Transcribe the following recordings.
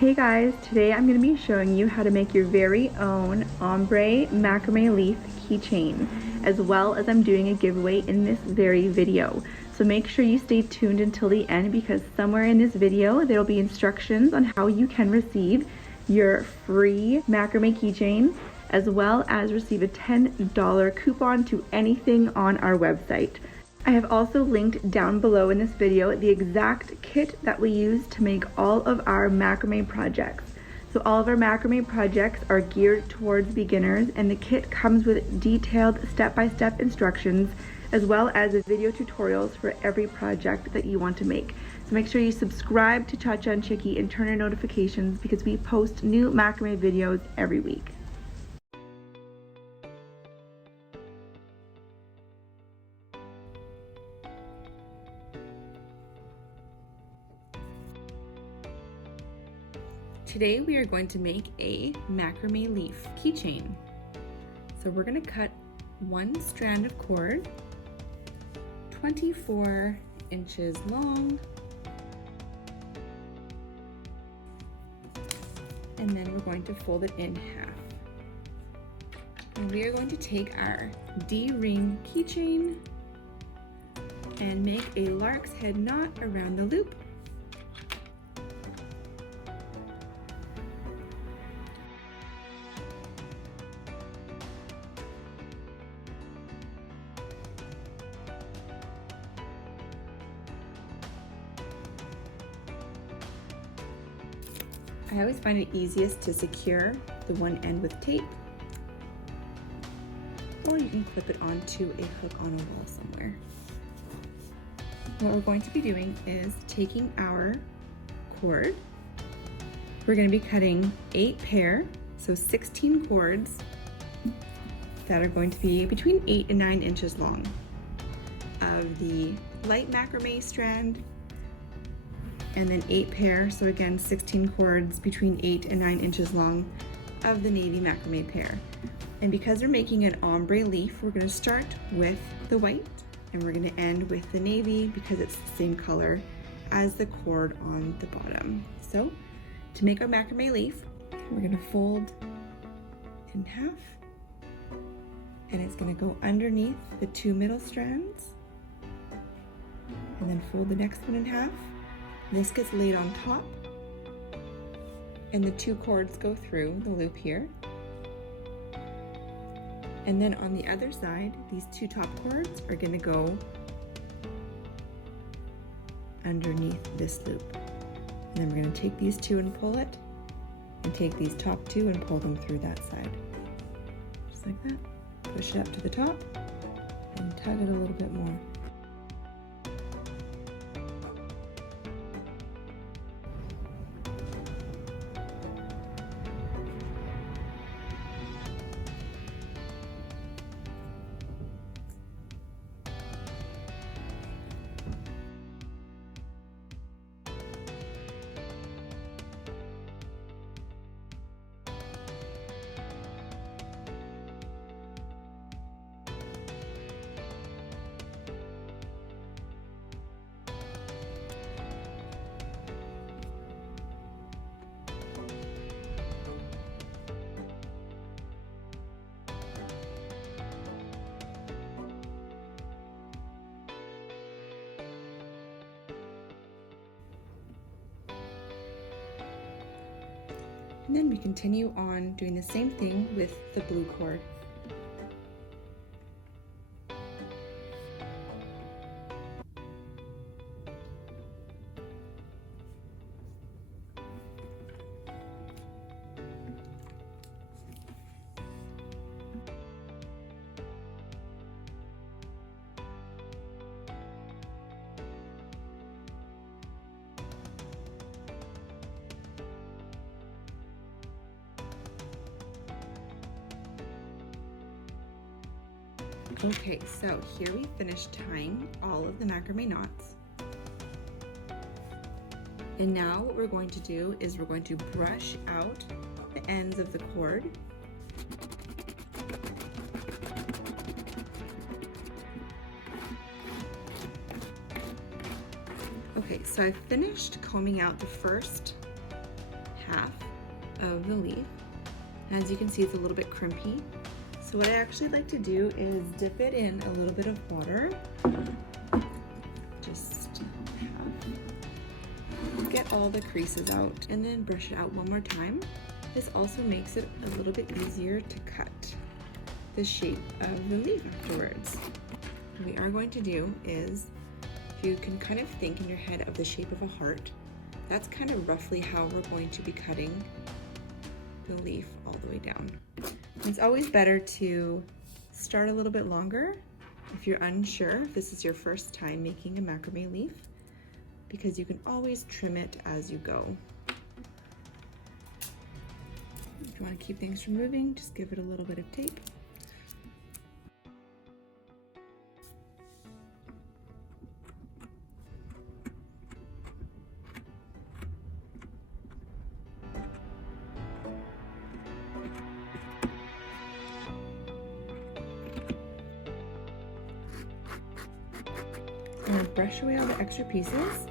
Hey guys, today I'm going to be showing you how to make your very own Ombre Macrame Leaf keychain, as well as I'm doing a giveaway in this very video. So make sure you stay tuned until the end, because somewhere in this video there will be instructions on how you can receive your free macrame keychain, as well as receive a $10 coupon to anything on our website. I have also linked down below in this video the exact kit that we use to make all of our macrame projects. So all of our macrame projects are geared towards beginners, and the kit comes with detailed step-by-step instructions, as well as video tutorials for every project that you want to make. So make sure you subscribe to ChaCha&Chicky and turn on notifications, because we post new macrame videos every week. Today we are going to make a macrame leaf keychain. So we're going to cut one strand of cord 24 inches long, and then we're going to fold it in half. And we are going to take our D-ring keychain and make a lark's head knot around the loop. I always find it easiest to secure the one end with tape, or you can clip it onto a hook on a wall somewhere. What we're going to be doing is taking our cord. We're going to be cutting 8 pair, so 16 cords that are going to be between 8 and 9 inches long of the light macrame strand, and then 8 pair, so again 16 cords between 8 and 9 inches long of the navy macrame pair. And because we're making an ombre leaf, we're going to start with the white and we're going to end with the navy, because it's the same color as the cord on the bottom. So to make our macrame leaf, we're going to fold in half, and it's going to go underneath the 2 middle strands, and then fold the next one in half. This gets laid on top, and the 2 cords go through the loop here. And then on the other side, these 2 top cords are going to go underneath this loop. And then we're going to take these 2 and pull it, and take these top 2 and pull them through that side. Just like that. Push it up to the top and tug it a little bit more. And then we continue on doing the same thing with the blue cord. Okay, so here we finished tying all of the macrame knots. And now what we're going to do is we're going to brush out the ends of the cord. Okay, so I finished combing out the first half of the leaf. And as you can see, it's a little bit crimpy. So what I actually like to do is dip it in a little bit of water. Just get all the creases out and then brush it out one more time. This also makes it a little bit easier to cut the shape of the leaf afterwards. What we are going to do is, if you can kind of think in your head of the shape of a heart, that's kind of roughly how we're going to be cutting the leaf all the way down. It's always better to start a little bit longer if you're unsure, if this is your first time making a macrame leaf, because you can always trim it as you go. If you want to keep things from moving, just give it a little bit of tape. I'm going to brush away all the extra pieces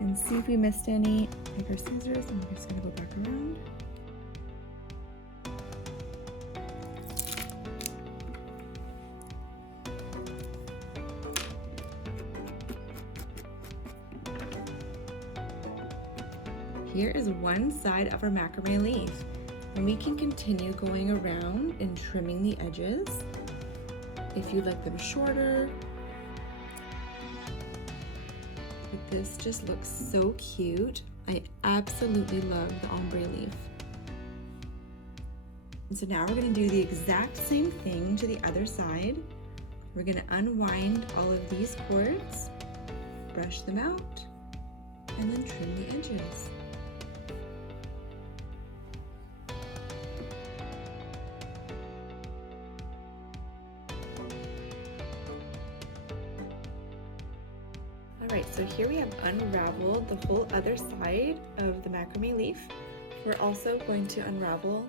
and see if we missed any. Take our scissors and we're just going to go back around. Here is one side of our macrame leaf, and we can continue going around and trimming the edges if you like them shorter. But this just looks so cute. I absolutely love the ombre leaf. And so now we're going to do the exact same thing to the other side. We're going to unwind all of these cords, brush them out, and then trim the edges. Alright, so here we have unraveled the whole other side of the macrame leaf. We're also going to unravel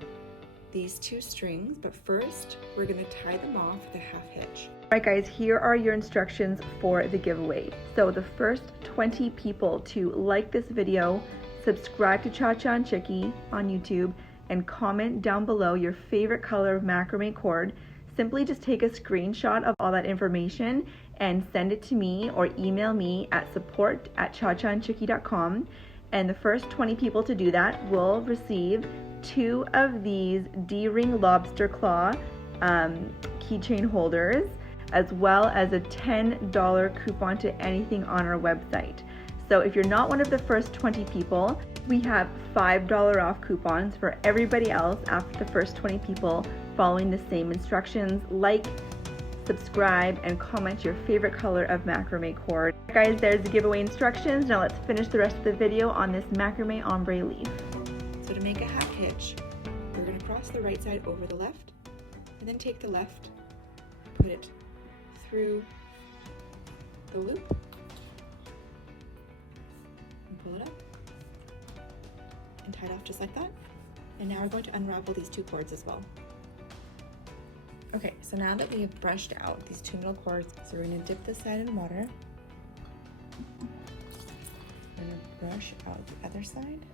these two strings, but first we're going to tie them off with a half hitch. Alright guys, here are your instructions for the giveaway. So the first 20 people to like this video, subscribe to ChaCha&Chicky on YouTube, and comment down below your favorite color of macrame cord. Simply just take a screenshot of all that information and send it to me or email me at support@ChaCha&Chicky.com. And the first 20 people to do that will receive 2 of these D-ring lobster claw keychain holders, as well as a $10 coupon to anything on our website. So if you're not one of the first 20 people, we have $5 off coupons for everybody else after the first 20 people following the same instructions. Like, subscribe, and comment your favorite color of macrame cord. Guys, there's the giveaway instructions. Now let's finish the rest of the video on this macrame ombre leaf. So to make a half hitch, we're going to cross the right side over the left, and then take the left, put it through the loop, and pull it up, and tie it off just like that. And now we're going to unravel these 2 cords as well. Okay, so now that we have brushed out these 2 middle cords, so we're going to dip this side in water. We're going to brush out the other side.